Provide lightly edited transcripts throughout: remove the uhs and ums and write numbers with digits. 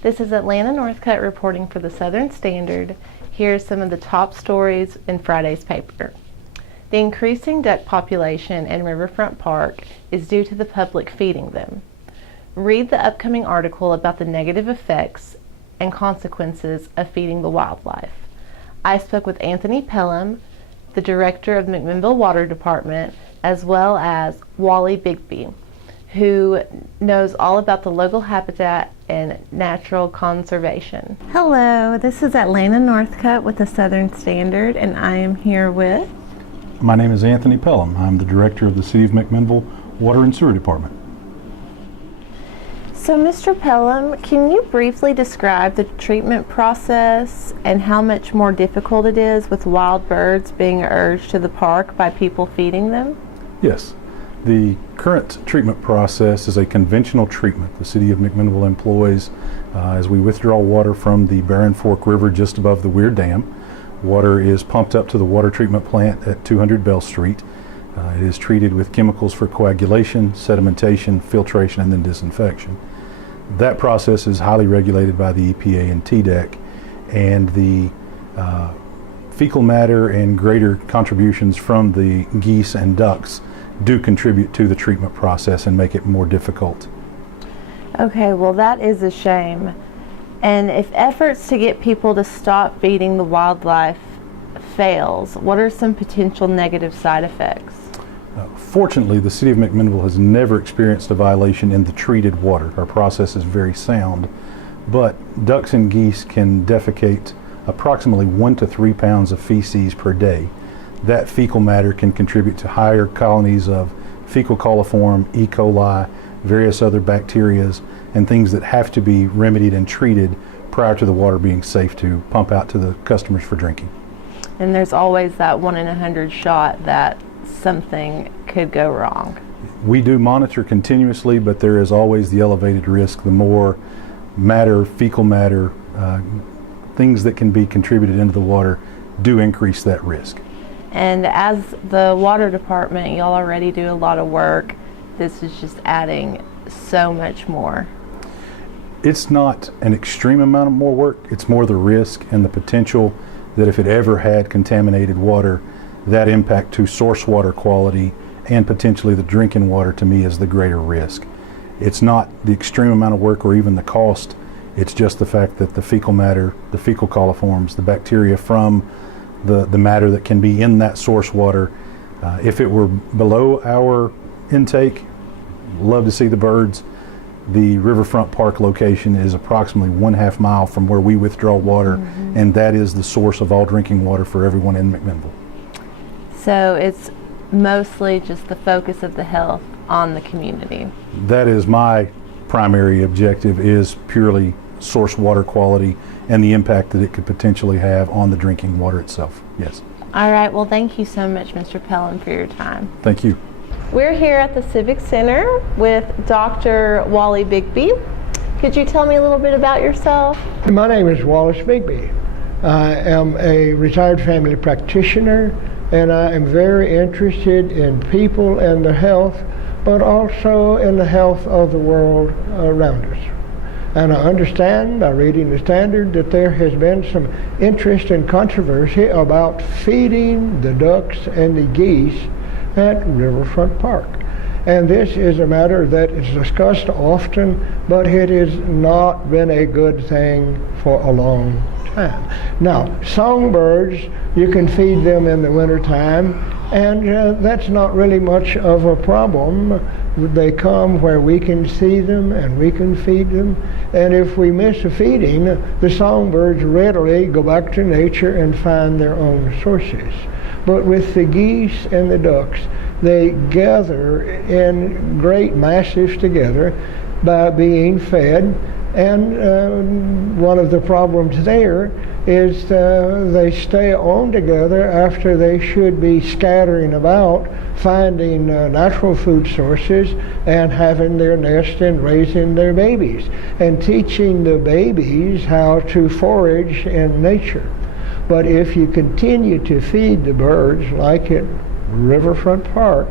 This is Atlanta Northcutt reporting for the Southern Standard. Here are some of the top stories in Friday's paper. The increasing duck population in Riverfront Park is due to the public feeding them. Read the upcoming article about the negative effects and consequences of feeding the wildlife. I spoke with Anthony Pelham, the director of the McMinnville Water Department, as well as Wally Bigby, who knows all about the local habitat and natural conservation. Hello, this is Atlanta Northcutt with the Southern Standard, and I am here with... My name is Anthony Pelham. I'm the director of the City of McMinnville Water and Sewer Department. So, Mr. Pelham, can you briefly describe the treatment process and how much more difficult it is with wild birds being urged to the park by people feeding them? Yes. The current treatment process is a conventional treatment the City of McMinnville employs as we withdraw water from the Barren Fork River just above the Weir Dam. Water is pumped up to the water treatment plant at 200 Bell Street. It is treated with chemicals for coagulation, sedimentation, filtration, and then disinfection. That process is highly regulated by the EPA and TDEC, and the fecal matter and greater contributions from the geese and ducks do contribute to the treatment process and make it more difficult. Okay, well that is a shame. And if efforts to get people to stop feeding the wildlife fails, what are some potential negative side effects? Fortunately, the City of McMinnville has never experienced a violation in the treated water. Our process is very sound, but ducks and geese can defecate approximately 1 to 3 pounds of feces per day. That fecal matter can contribute to higher colonies of fecal coliform, E. coli, various other bacterias, and things that have to be remedied and treated prior to the water being safe to pump out to the customers for drinking. And there's always that 1 in 100 shot that something could go wrong. We do monitor continuously, but there is always the elevated risk. The more matter, fecal matter, things that can be contributed into the water do increase that risk. And as the water department, y'all already do a lot of work. This is just adding so much more. It's not an extreme amount of more work. It's more the risk and the potential that if it ever had contaminated water, that impact to source water quality and potentially the drinking water, to me, is the greater risk. It's not the extreme amount of work or even the cost. It's just the fact that the fecal matter, the fecal coliforms, the bacteria from the matter that can be in that source water, if it were below our intake, love to see the birds. The Riverfront Park location is approximately 1/2 mile from where we withdraw water, and that is the source of all drinking water for everyone in McMinnville. So it's mostly just the focus of the health on the community. That is my primary objective, is purely source water quality and the impact that it could potentially have on the drinking water itself. Yes. All right, well thank you so much, Mr. Pelham, for your time. Thank you. We're here at the Civic Center with Dr. Wally Bigby. Could you tell me a little bit about yourself? My name is Wallace Bigby. I am a retired family practitioner, and I am very interested in people and their health, but also in the health of the world around us. And I understand by reading the Standard that there has been some interest and controversy about feeding the ducks and the geese at Riverfront Park. And this is a matter that is discussed often, but it has not been a good thing for a long time. Now, songbirds, you can feed them in the wintertime, and that's not really much of a problem. They come where we can see them and we can feed them. And if we miss a feeding, the songbirds readily go back to nature and find their own sources. But with the geese and the ducks, they gather in great masses together by being fed. And one of the problems there is they stay on together after they should be scattering about, finding natural food sources and having their nest and raising their babies and teaching the babies how to forage in nature. But if you continue to feed the birds like at Riverfront Park,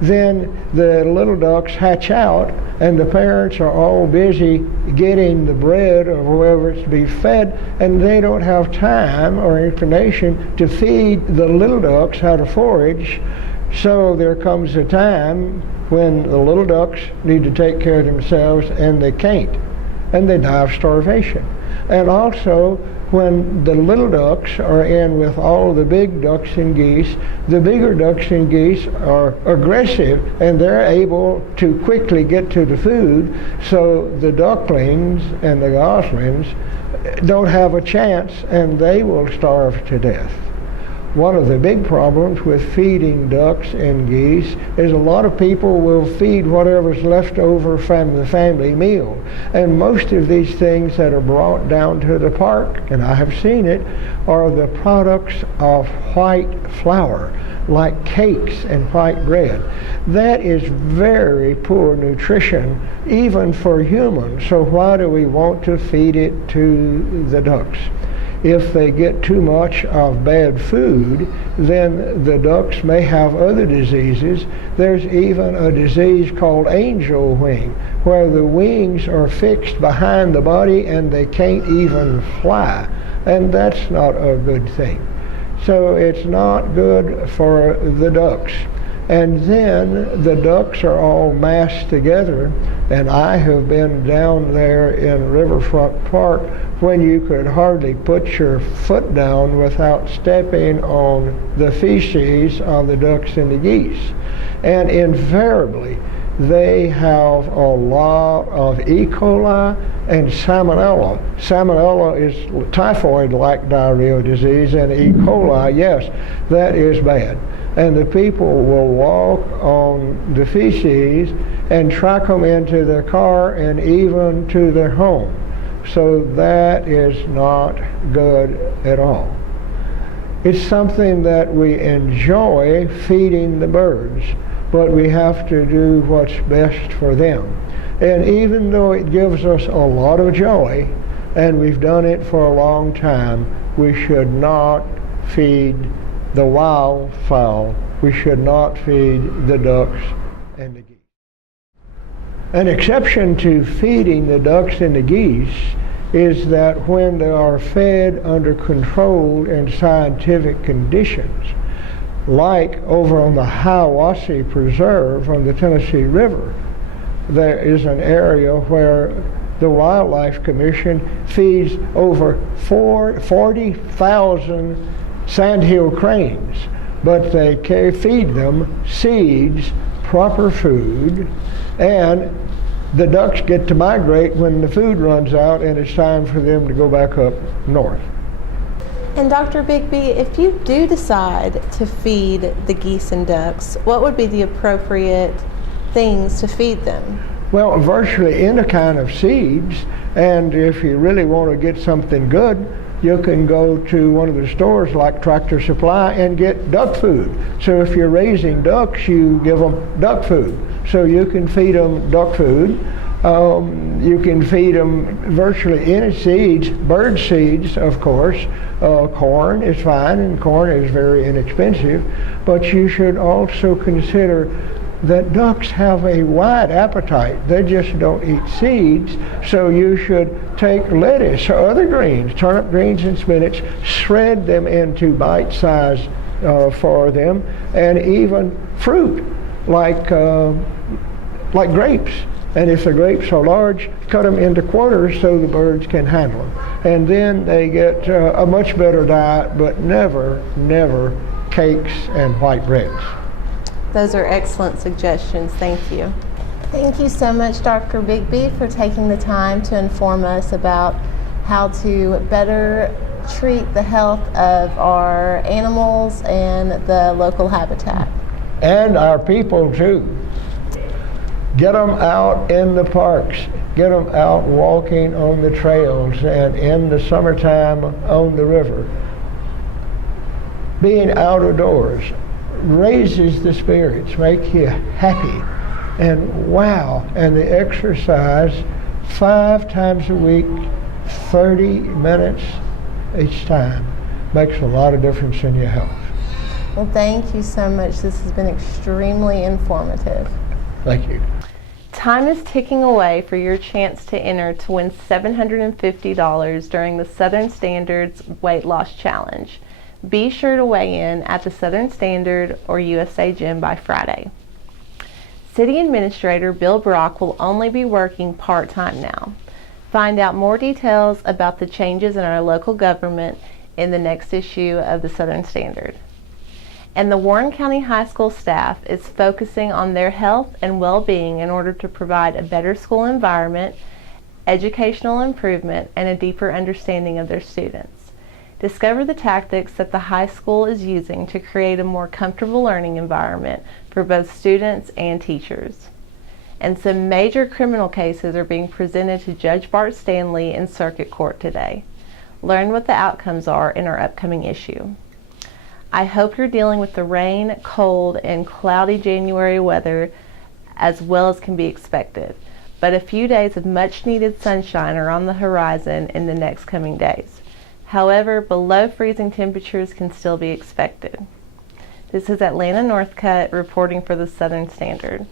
then the little ducks hatch out, and the parents are all busy getting the bread or whoever it's to be fed, and they don't have time or inclination to feed the little ducks how to forage. So there comes a time when the little ducks need to take care of themselves, and they can't, and they die of starvation. And also, when the little ducks are in with all the big ducks and geese, the bigger ducks and geese are aggressive, and they're able to quickly get to the food, so the ducklings and the goslings don't have a chance, and they will starve to death. One of the big problems with feeding ducks and geese is a lot of people will feed whatever's left over from the family meal. And most of these things that are brought down to the park, and I have seen it, are the products of white flour, like cakes and white bread. That is very poor nutrition, even for humans. So why do we want to feed it to the ducks? If they get too much of bad food, then the ducks may have other diseases. There's even a disease called angel wing, where the wings are fixed behind the body and they can't even fly. And that's not a good thing. So it's not good for the ducks. And then the ducks are all massed together, and I have been down there in Riverfront Park when you could hardly put your foot down without stepping on the feces of the ducks and the geese. And invariably, they have a lot of E. coli and salmonella. Salmonella is typhoid-like diarrheal disease, and E. coli, yes, that is bad. And the people will walk on the feces and track them into their car and even to their home. So that is not good at all. It's something that we enjoy, feeding the birds, but we have to do what's best for them. And even though it gives us a lot of joy, and we've done it for a long time, we should not feed the wild fowl. We should not feed the ducks and the geese. An exception to feeding the ducks and the geese is that when they are fed under controlled and scientific conditions, like over on the Hiawassee Preserve on the Tennessee River, there is an area where the Wildlife Commission feeds over 40,000 sandhill cranes, but they feed them seeds, proper food, and the ducks get to migrate when the food runs out and it's time for them to go back up north. And Dr. Bigby, if you do decide to feed the geese and ducks, what would be the appropriate things to feed them? Well, virtually any kind of seeds, and if you really want to get something good, you can go to one of the stores like Tractor Supply and get duck food. So if you're raising ducks, you give them duck food. So you can feed them duck food. You can feed them virtually any seeds, bird seeds, of course. Corn is fine, and corn is very inexpensive. But you should also consider that ducks have a wide appetite. They just don't eat seeds, so you should take lettuce or other greens, turnip greens and spinach, shred them into bite size for them, and even fruit like grapes. And if the grapes are large, cut them into quarters so the birds can handle them. And then they get a much better diet, but never cakes and white breads. Those are excellent suggestions. Thank you. Thank you so much, Dr. Bigby, for taking the time to inform us about how to better treat the health of our animals and the local habitat. And our people, too. Get them out in the parks. Get them out walking on the trails, and in the summertime on the river. Being out of doors raises the spirits, make you happy, and wow. And the exercise 5 times a week, 30 minutes each time, makes a lot of difference in your health. Well, thank you so much. This has been extremely informative. Thank you. Time is ticking away for your chance to enter to win $750 during the Southern Standard's Weight Loss Challenge. Be sure to weigh in at the Southern Standard or USA Gym by Friday. City Administrator Bill Brock will only be working part-time now. Find out more details about the changes in our local government in the next issue of the Southern Standard. And the Warren County High School staff is focusing on their health and well-being in order to provide a better school environment, educational improvement, and a deeper understanding of their students. Discover the tactics that the high school is using to create a more comfortable learning environment for both students and teachers. And some major criminal cases are being presented to Judge Bart Stanley in Circuit Court today. Learn what the outcomes are in our upcoming issue. I hope you're dealing with the rain, cold, and cloudy January weather as well as can be expected, but a few days of much needed sunshine are on the horizon in the next coming days. However, below freezing temperatures can still be expected. This is Atlanta Northcutt reporting for the Southern Standard.